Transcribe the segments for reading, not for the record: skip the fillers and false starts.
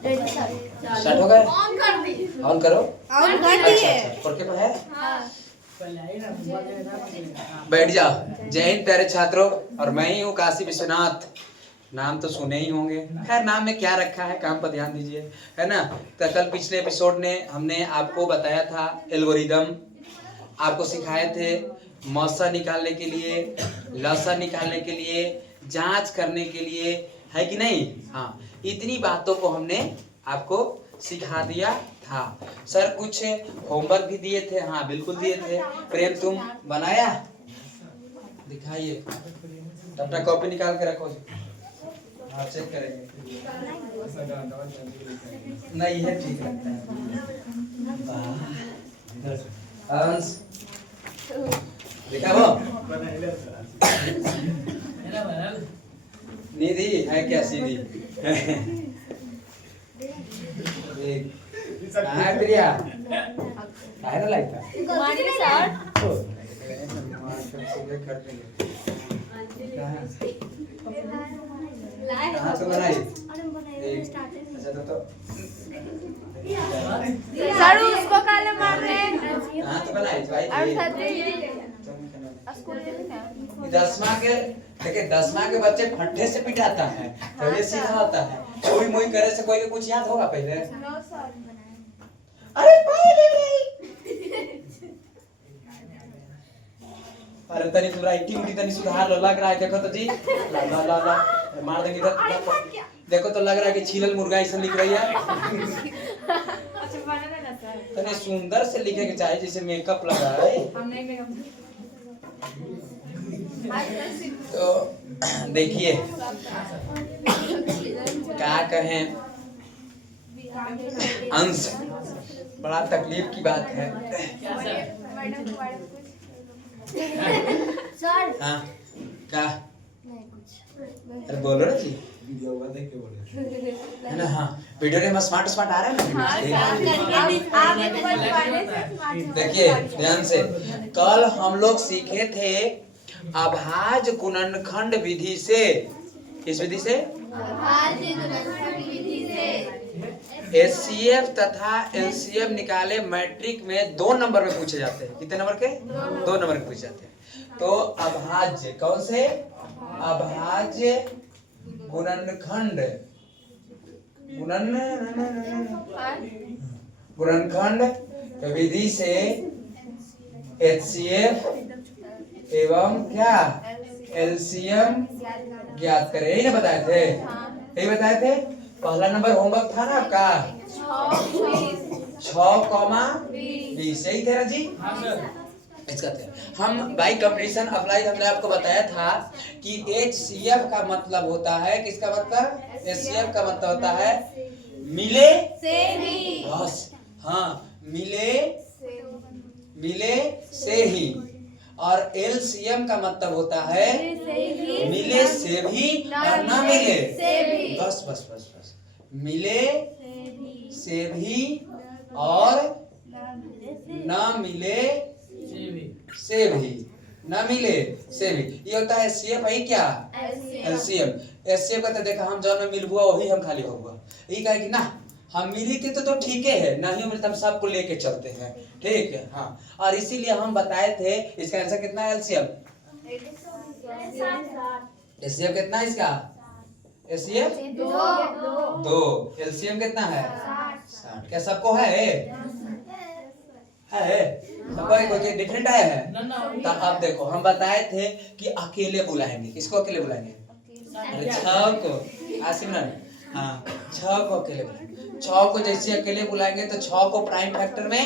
Start हो गए? On कर दी। ऑन करो। ऑन कर दिए। अच्छा, के है? हाँ। बैठ जाओ। जय हिंद प्यारे छात्रों, और मैं ही हूँ काशी विश्वनाथ। नाम तो सुने ही होंगे, खैर नाम में क्या रखा है, काम पर ध्यान दीजिए, है ना। तो कल पिछले एपिसोड में हमने आपको बताया था एल्गोरिदम, आपको सिखाए थे मौसा निकालने के लिए, लसा निकालने के लिए, जांच करने के लिए, है कि नहीं। हाँ, इतनी बातों को हमने आपको सिखा दिया था। सर कुछ होमवर्क भी दिए थे। हाँ बिल्कुल दिए थे। प्रेम तुम बनाया, दिखाइए, अपना कॉपी निकाल के रखो, आप चेक करेंगे। नहीं है, ठीक लगता है। अंश देखा वो निधि है क्या? सीधी है प्रिया है ना, लाइक कहाँ से बनाई? अच्छा तो सर उसको काले मार रहे हैं। कहाँ से बनाई भाई? दसवां के देखिए, 10वां के बच्चे फट्टे से पिटाता है, तो ये सीधा होता है। कोई मोई करे से कोई को कुछ याद होगा पहले? अरे अरे तनी तू राइटिंग भी तनी सुधार लो, लग रहा है। देखो तो जी, ला ला ला, ला मार देंगे इधर। देखो तो लग रहा है कि छीलल मुर्गा ऐसा लिख रही है। तनी सुंदर से लिखे के चाहिए, जैसे मेकअप लगा है। तो देखिए क्या कहें, अंश बड़ा तकलीफ की बात है। हाँ क्या? अरे बोलो ना जी, है ना। हाँ वीडियो में स्मार्ट स्मार्ट आ रहा है ना। देखिए ध्यान से, कल हम लोग सीखे थे अभाज गुणनखंड विधि से। किस विधि से? एचसीएफ तथा एलसीएम निकाले मैट्रिक में 2 नंबर में पूछे जाते हैं। कितने नंबर के? 2 नंबर में पूछे जाते हैं। तो अभाज्य कौन से? अभाज्य गुणनखंड, गुणनखंड विधि से एचसीएफ एवं क्या एलसीएम ज्ञात करें। यही ना बताए थे? यही बताए थे। पहला नंबर होमवर्क था ना आपका 6,20। यही थे ना जी? इसका थे। हम बाई कंपटीशन अप्लाई हमने आपको बताया था कि एचसीएफ का मतलब होता है, किसका मतलब? एचसीएफ का मतलब होता है मिले से ही। बस हाँ, मिले से ही। और एलसीएम का मतलब होता है मिले से भी और ना मिले से भी। बस बस बस बस, मिले से भी और ना मिले से भी, ना मिले से भी। ये होता है एचसीएफ। है क्या? एलसीएम। एचसीएफ का तो देखा हम जब में मिल हुआ वही हम खाली होगा। ये कहे कि ना हम मिली थी तो ठीक है, नहीं मिलता हम सबको लेके चलते हैं, ठीक है। हाँ, और इसीलिए हम बताए थे इसका आंसर कितना है एलसीएम? एचसीएफ कितना है इसका? एचसीएफ 2। एलसीएम कितना है? 60। क्या सबको है? कोई डिफरेंट आया है? तो अब देखो हम बताए थे कि अकेले बुलाएंगे। किसको अकेले बुलाएंगे? अरे 6 को। आसिमरन हाँ, 6 को अकेले बुलाएंगे। 6 को जैसे अकेले बुलाएंगे तो 6 को प्राइम फैक्टर में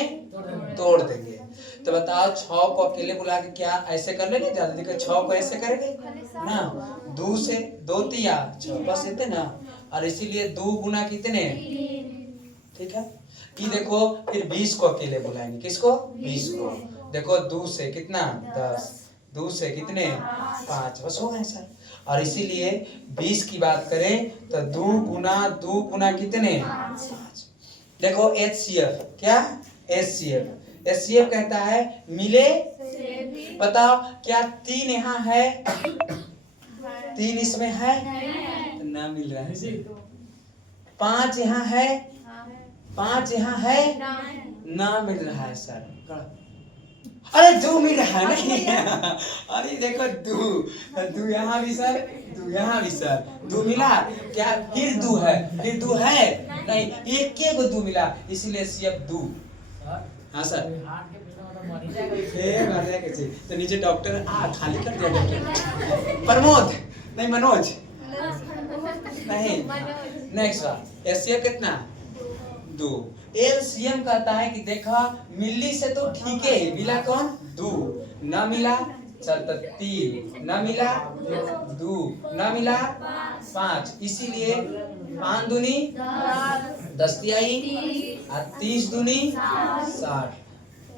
तोड़ देंगे। तो बताओ 6 को अकेले बुला के क्या ऐसे कर लेंगे? ज्यादा देखो 6 को ऐसे करेंगे ना, 2 से 2 तिया 6 बस इतने ना। और इसीलिए 2 गुना कितने? ठीक है। कि देखो फिर 20 को अकेले बुलाएंगे। किसको? 20 को। देखो 2 से कितना? 10, 2 से कितने? 5, बस हो गए सर। और इसीलिए 20 की बात करें तो 2 गुना कितने? 5। देखो एचसीएफ क्या? एचसीएफ। एचसीएफ कहता है मिले। बताओ क्या 3 यहाँ है? 3 इसमें है? ना मिल रहा है। 5 यहाँ है, 5 यहाँ है, ना मिल रहा है सर। अरे 2 मिल रहा है नहीं। अरे देखो 2 यहाँ भी सर, 2 यहाँ भी सर, 2 मिला क्या? फिर 2 है, फिर 2 है नहीं, एक 2 मिला, इसलिए सिर्फ 2। हाँ सर, तो नीचे डॉक्टर खाली कर दिया डॉक्टर। प्रमोद नहीं, मनोज नहीं। नेक्स्ट बार एससीएफ कितना? 2। एलसीएम कहता है कि देखा मिली से तो ठीक है, मिला कौन? 2, ना मिला चल तो 3, ना मिला 2, ना मिला 5, इसीलिए 5 दूनी 10 तिहाई और 30 दूनी 60।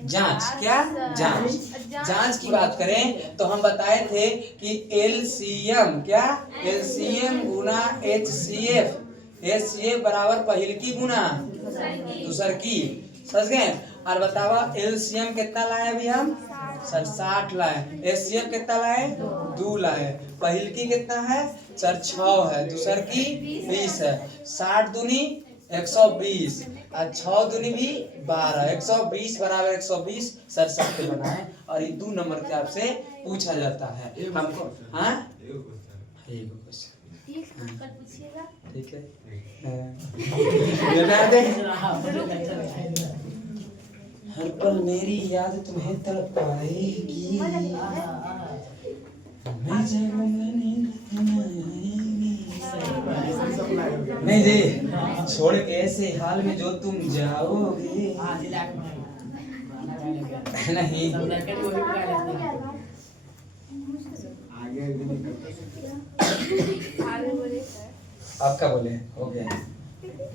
जांच क्या? जांच की बात करें तो हम बताए थे कि एलसीएम क्या? एलसीएम गुना एचसीएफ, एचसीएफ बराबर पहिल की गुना दूसर की। समझ गए? और बतावा एलसीएम कितना लाए अभी हम? सर 60 लाए। एचसीएफ कितना लाए? 2 लाए। पहिल की कितना है सर? 6 है। दूसर की 20 है। 60 दूनी 120 और 6 दूनी भी 12। 120 बराबर 120 सर सबके बनाए। और ये 2 नंबर के आपसे पूछा जाता है हमको। हाँ ठीक है। हर पल मेरी याद तुम्हें तड़पाएगी, मैं जागूंगा नहीं जी, छोड़ के ऐसे हाल में जो तुम जाओगे नहीं। आपका बोले हो गया।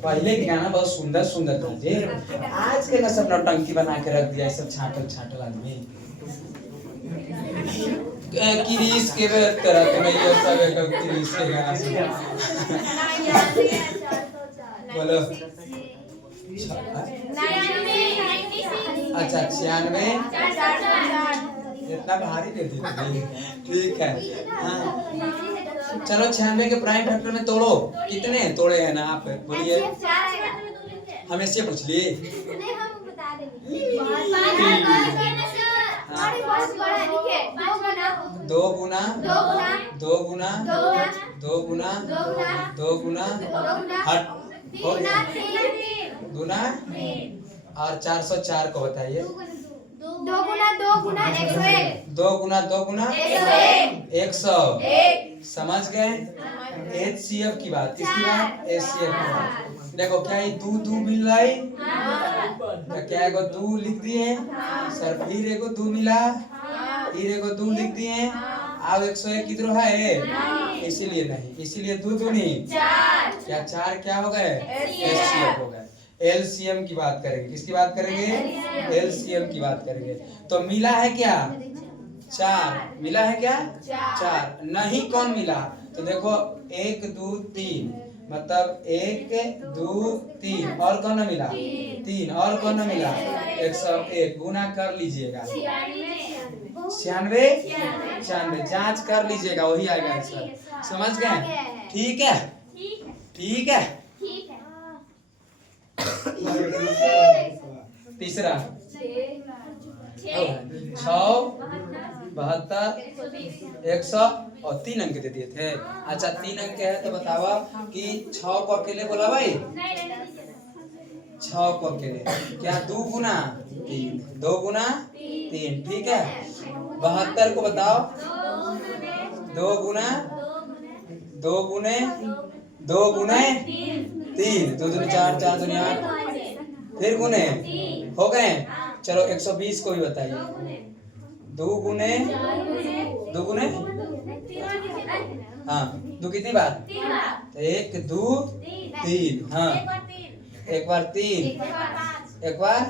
पहले के गाना बहुत सुंदर सुंदर था जी, आज के ना सब नौटंकी बना के रख दिया, सब छाटल छाटल आदमी। किरीस के तरह में ये सब एक किरीस के गाना सुना। बोलो अच्छा 96 इतना भारी दे दी। ठीक है हाँ चलो 96 के प्राइम फैक्टर में तोड़ो। कितने तोड़े हैं ना आप बोलिए? हमें से पूछ लिए। 2 गुना 2 गुना 2 गुना 2 गुना हट हो गया। गुना और 404 को बताइए। 2 गुना 101। 2 गुना 100। समझ गए? एचसीएफ की बात, इसकी बात एचसीएफ की बात। देखो क्या ये 2 मिल रहा है? तो क्या एगो 2 लिख दिए सर, फिर एगो 2 मिला, फिर एगो 2 लिख दिए। अब 101 किधर है? इसीलिए नहीं, इसीलिए 2 दूनी 4। क्या 4 क्या हो गए? एचसीएफ हो गए। एलसीएम की बात करेंगे। किसकी बात करेंगे? एलसीएम की बात करेंगे। तो मिला है क्या? 4 मिला है क्या? 4 नहीं कौन मिला? तो देखो 1 2 3 मतलब 1 2 3 और कौन ना मिला? 3 और कौन ना मिला? 101 गुना कर लीजिएगा। 96 जांच कर लीजिएगा, वही आएगा आंसर। समझ गए? ठीक है ठीक है। तीसरा 6 72 100 और 3 अंक दे दिए थे। अच्छा 3 अंक है तो बतावा कि 6 को अकेले बोला भाई? 6 को अकेले क्या? 2 गुना 3 2 गुना 3 ठीक है। 72 को बताओ 2 गुना 2 गुने 2 गुने 3 2 दूनी 4 4 दूनी 8 फिर गुने हो गए। चलो 120 को भी बताइए। 2 गुने हाँ 2 कितनी बार? 1 2 3 हाँ एक बार 3 एक बार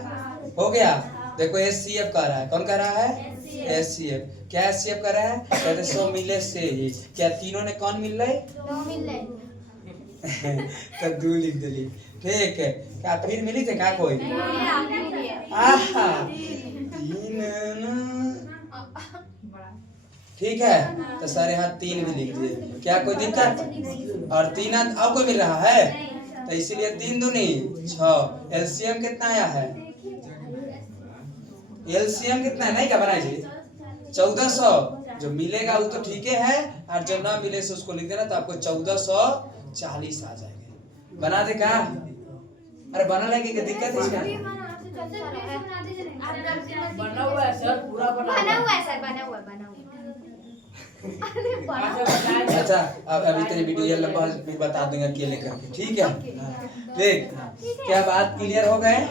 हो गया। देखो एचसीएफ कर रहा है। कौन कर रहा है? एचसीएफ। क्या एचसीएफ कर रहा है? कहते 100 मिले से ही। क्या तीनों ने कौन मिल रही? 2 मिल रहे तो 2 लिख दिली। ठीक है। क्या फिर मिली थे क्या कोई? आहा ठीक है तो सर यहाँ 3 भी लिख दिए। क्या कोई दिक्कत? और 3 अब कोई मिल रहा है? तो इसीलिए 3 दूनी 6। एलसीएम कितना आया है? एलसीएम कितना है? नहीं क्या बनाए जी? 1400। जो मिलेगा वो तो ठीक है, और जो ना मिले से उसको लिख देना, तो आपको 1440 आ जाएगा। बना दे का? अरे बना लेंगे, क्या दिक्कत है इसका? बना हुआ है सर, पूरा बना हुआ है सर, बना हुआ। अच्छा अब अभी तेरी वीडियो ये लंबा भी बता दूंगा अकेले करके, ठीक है? देख क्या बात क्लियर हो गए?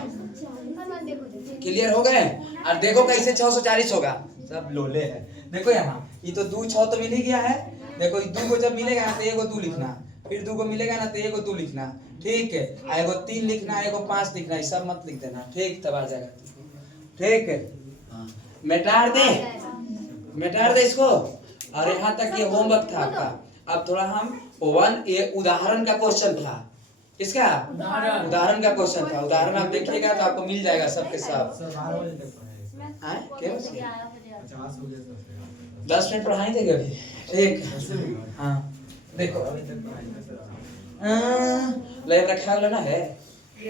क्लियर हो गए? और देखो कैसे 640 होगा, सब लोले है। देखो यहाँ ये तो 2 6 तो मिल ही गया है। देखो 2 को जब मिलेगा ना तो एगो 2 लिखना, फिर 2 को मिलेगा ना तो एगो 2 लिखना, ठीक है? एगो 3 लिखना, एगो 5 लिखना, ये सब मत लिख देना, ठीक? तब आ जाएगा, ठीक है? हाँ मिटार दे इसको। और यहाँ तक ये होमवर्क था आपका। अब थोड़ा हम ये उदाहरण का क्वेश्चन था, इसका उदाहरण का क्वेश्चन था। उदाहरण आप देखिएगा तो आपको मिल जाएगा सबके सब। 10 मिनट पढ़ाई देंगे अभी, ठीक? हाँ देखो ले रखा वाला ना है,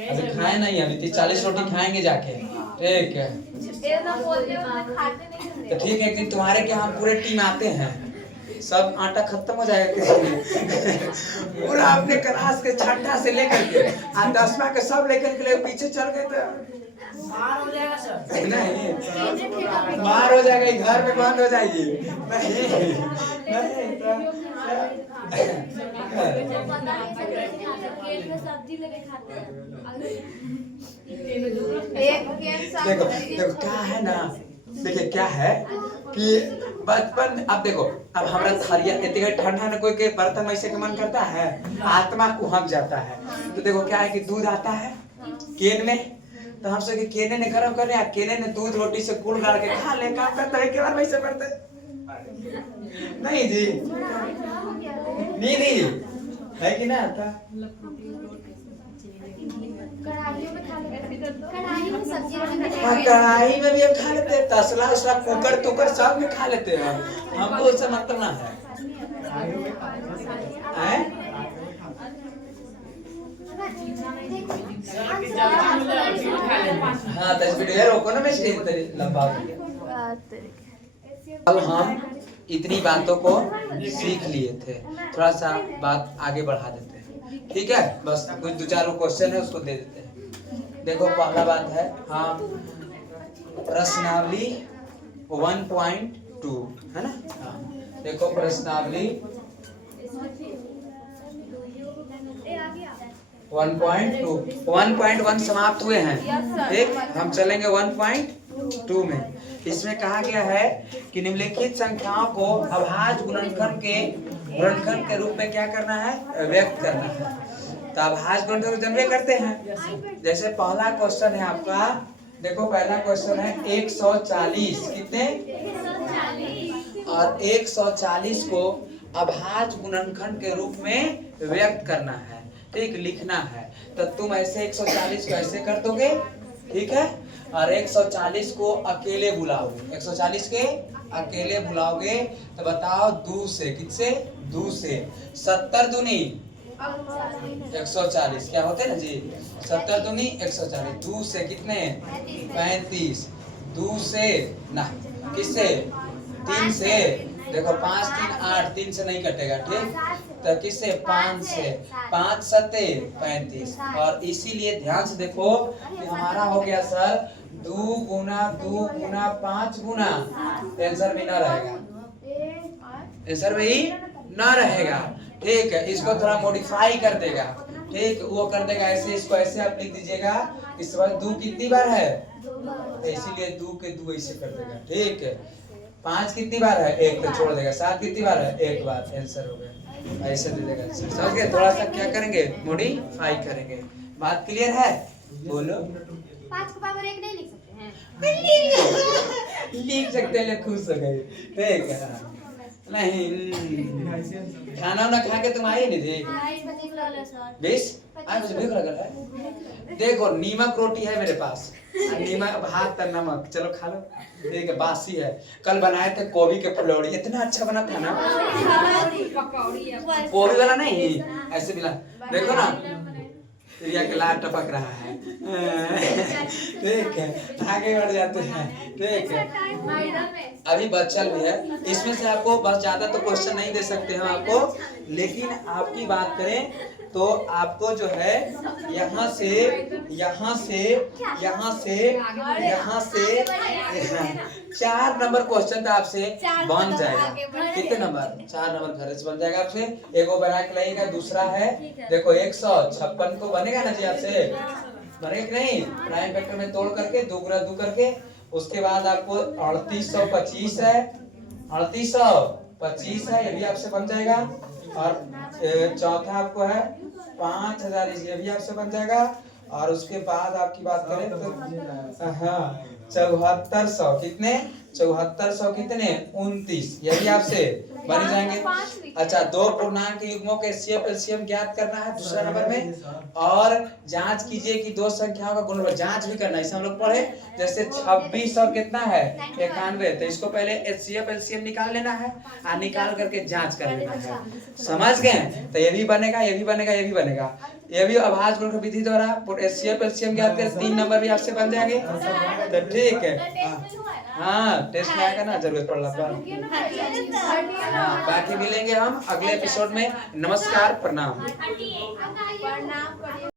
अभी खाए नहीं, अभी 40 रोटी खाएंगे जाके, ठीक है? तो ठीक है, एक दिन तुम्हारे के हम पूरे टीम आते हैं, सब आटा खत्म हो जाएगा किसी में पूरा अपने क्लास के छठा से लेकर के 10वां के सब लेकर के पीछे चल गए तो बाहर हो जाएगा सर। नहीं बाहर हो जाएगा, घर में बंद हो जाएगी। देखो देखो क्या है ना, देखिए क्या है कि बचपन, अब देखो अब हमारा थरिया इतने ठंडा में कोई के बर्तन वैसे के मन करता है, आत्मा को हक जाता है। तो देखो क्या है कि दूध आता है केन में, तो हम सब के केने ने गरम कर लिया, केने ने दूध रोटी से गुड़ डाल के खा ले, काम करता है के बार वैसे करते नहीं जी? नहीं है कि ना आता? कढ़ाई में भी हम खा लेते हैं, तसला उसला कुकर टुकर सब में खा लेते हैं, हमको उससे मतलब ना है। हाँ 10 मिनट यार रोको ना, मैं लंबा। अब हम इतनी बातों को सीख लिए थे, थोड़ा सा बात आगे बढ़ा देते हैं, ठीक है? बस कुछ 2-4 क्वेश्चन है उसको दे देते हैं। देखो पहला बात है, हाँ प्रश्नावली 1.2 है ना? हाँ देखो प्रश्नावली 1.2 1.1 समाप्त हुए हैं, ठीक? हम चलेंगे 1.2 में। इसमें कहा गया है कि निम्नलिखित संख्याओं को अभाज्य गुणनखंड के रूप में क्या करना है? व्यक्त करना है। तो अभाज्य गुणनखंड जनवे करते हैं। जैसे पहला क्वेश्चन है आपका, देखो पहला क्वेश्चन है 140, कितने? और 140 को अभाज्य गुणनखंड के रूप में व्यक्त करना है, ठीक? लिखना है। तो तुम ऐसे 140 को ऐसे कर दोगे, ठीक है? और 140 को अकेले बुलाओगे, 140 के अकेले बुलाओगे तो बताओ 2 से, किससे? 2 से 70 दूनी 140 क्या होते ना जी? 70 दूनी 140, 2 से कितने? 35, 2 से ना किससे? 3 से, देखो 5 3 8, 3 से नहीं कटेगा, ठीक? तो किससे? 5 से, 5 7 35। और इसीलिए ध्यान से देखो कि हमारा हो गया सर 2 गुना 5 गुना, आंसर भी ना रहेगा, आंसर भी ना रहेगा, ठीक है? इसको थोड़ा मॉडिफाई कर देगा, ठीक? वो कर देगा ऐसे, इसको ऐसे आप लिख दीजिएगा। इस बार 2 कितनी बार है? तो इसीलिए 2 के 2 ऐसे कर देगा, ठीक है? 5 कितनी बार है? 1 पे छोड़ देगा। 7 कितनी बार है? 1 बार, आंसर हो गया, ऐसे दे देगा। समझ गए? थोड़ा सा क्या करेंगे? मॉडिफाई करेंगे। बात क्लियर है? बोलो। 5 को पावर 1 नहीं लिख सकते हैं? लिख सकते हैं, खुश हो गए, ठीक है? नहीं खाना वाना खा के तुम आए नहीं थे? 20 आज मुझे भूख लगा है। देखो नीमक रोटी है मेरे पास, नीमक भात और नमक, चलो खा लो, ठीक है? बासी है, कल बनाए थे गोभी के फुलौड़ी, इतना अच्छा बना था ना, गोभी वाला नहीं ऐसे मिला, देखो ना रिया के लार टपक रहा है। ठीक है, आगे बढ़ जाते हैं। ठीक है, अभी बच्चल भी है, इसमें से आपको बस ज्यादा तो क्वेश्चन नहीं दे सकते हम आपको, लेकिन आपकी बात करें तो आपको जो है यहाँ से यहाँ से यहाँ से यहाँ से 4 नंबर क्वेश्चन तो आपसे बन जाएगा। कितने नंबर? 4 नंबर घर से बन जाएगा आपसे। एगो बना के लाइएगा, दूसरा है देखो 156 को बनेगा ना जी आपसे, बनेगा कि नहीं? प्राइम फैक्टर में तोड़ करके 2 गुना 2 करके, उसके बाद आपको 3825 है, 3825 है, ये भी आपसे बन जाएगा। और चौथा आपको है 5000, ये भी आपसे बन जाएगा। और उसके बाद आपकी बात करें तो हाँ 7400, कितने? 7400 कितने? 29, ये भी आपसे बन जाएंगे। अच्छा, 2 पूर्णांक के युग्मों के HCF LCM ज्ञात करना है दूसरा नंबर में, और जांच कीजिए कि 2 संख्याओं का गुणनफल, जांच भी करना है। इसे हम लोग पढ़े जैसे 26 और कितना है 91, तो इसको पहले HCF LCM निकाल लेना है और निकाल करके जांच कर लेना है। समझ गए? तो ये भी बनेगा, ये भी बनेगा, ये भी बनेगा। ये भी अभाज्य गुणनफल विधि द्वारा HCF LCM ज्ञात कर 3 नंबर भी आपसे बन जाएंगे। तो ठीक है, हाँ टेस्ट में आएगा ना, जरूरत पड़ला पर। हाँ, बाकी मिलेंगे हम अगले एपिसोड में। नमस्कार, प्रणाम।